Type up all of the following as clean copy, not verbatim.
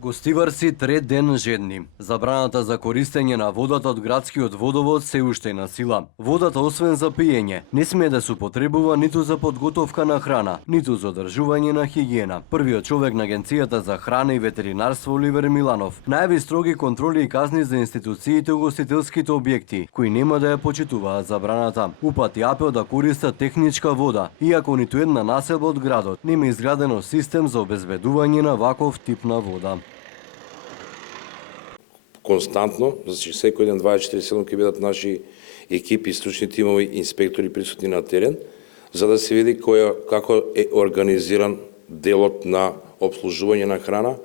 Гостиварци трет ден жедни. Забраната за користење на водата од градскиот водовод се уште е на сила. Водата, освен за пиење, не смее да се употребува ниту за подготовка на храна, ниту за одржување на хигиена. Првиот човек на Агенцијата за храна и ветеринарство Оливер Миланов најави строги контроли и казни за институциите и ugostителските објекти, кои нема да ја почитуваат забраната. Упати апел да користат техничка вода, иако ниту една населба од градот нема изградено систем за обезбедување на ваков тип на вода. Константно, значи секој ден 24/7 ќе бидат наши екипи, стручни тимови, инспектори присутни на терен, за да се види како е организиран делот на обслужување на храна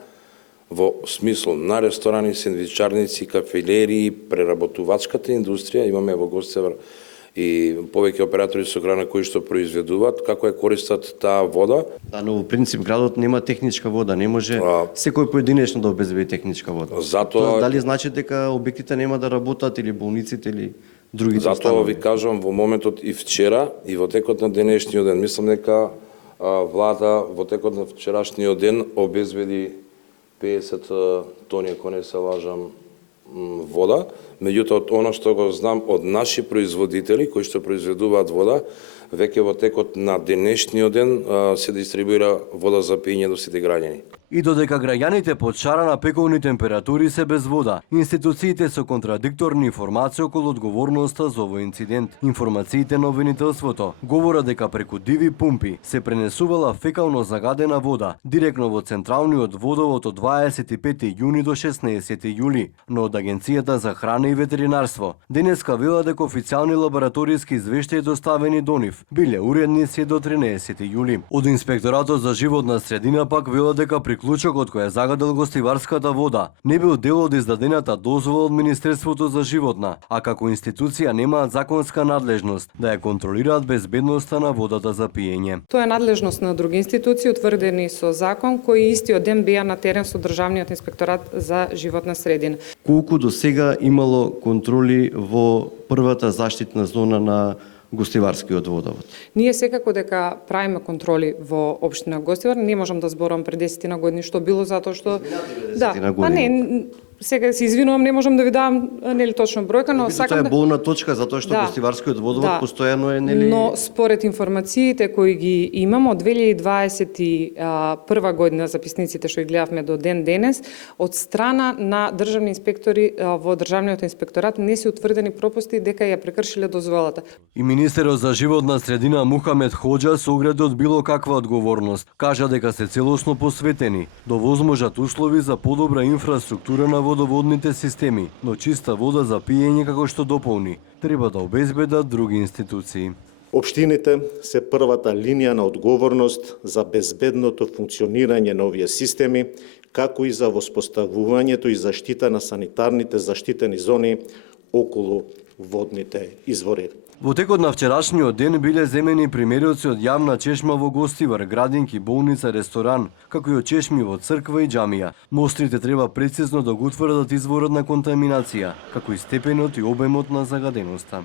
во смисло на ресторани, сендвичарници, кафелерии, преработувачката индустрија. Имаме во Гостивар и повеќе оператори со храна кои што произведуваат, како ја користат таа вода. Да, но во принцип градот нема техничка вода, не може секој поединечно да обезбеди техничка вода. Затоа дали значи дека објектите нема да работат или болниците или другите установи? Затоа ви кажам во моментот и вчера и во текот на денешниот ден, мислам дека влада во текот на вчерашниот ден обезбеди 50 тони, ако не се лажам, вода. Меѓутоа, од оно што го знам од наши производители кои што произведуваат вода, веќе во текот на денешниот ден се дистрибуира вода за пиење до сите граѓани. И додека граѓаните под шара на пеколни температури се без вода, институциите со контрадикторни информации околу одговорноста за овој инцидент. Информациите на обвинителството говорат дека преку диви пумпи се пренесувала фекално загадена вода директно во централниот водовод од 25 јуни до 16 јули, но од Агенцијата за храна и ветеринарство денеска велат дека официјални лабораториски извештаи доставени до нив биле уредни се до 13 јули. Од Инспекторатот за животна средина пак велат дека приклучокот кој е загадил гостиварската вода не бил дел од издадената дозвола од Министерството за животна, а како институција немаат законска надлежност да ја контролираат безбедноста на водата за пиење. Тоа е надлежност на други институции утврдени со закон кои истиот ден беа на терен со Државниот инспекторат за животна средина. Колку до сега имало контроли во првата заштитна зона на Гостиварскиот водовод? Ние секако дека правиме контроли во општина Гостивар, не можам да зборам пред 10 години што било затоа што не, сега се извинувам, не можам да ви дам нели точно бројка, но сакам тоа е болна точка затоа што Гостиварскиот водовод постојано е нели. Но според информациите кои ги имам од 2021 година записниците што ги гледавме до ден денес, од страна на државни инспектори во Државниот инспекторат не се утврдени пропусти дека ја прекршиле дозволата. И министерот за животна средина Мухамед Хоџа се огради од било каква одговорност. Кажа дека се целосно посветени да возможат услови за подобра инфраструктура на водоводните системи, но чиста вода за пиење како што дополни треба да обезбедат други институции. Општините се првата линија на одговорност за безбедното функционирање на овие системи, како и за воспоставувањето и заштита на санитарните заштитени зони околу водните извори. Во текот на вчерашниот ден биле земени примериоци од јавна чешма во Гостивар, градинки, болница, ресторан, како и од чешми во црква и џамија. Мострите треба прецизно да го утврдат изворот на контаминација, како и степенот и обемот на загаденоста.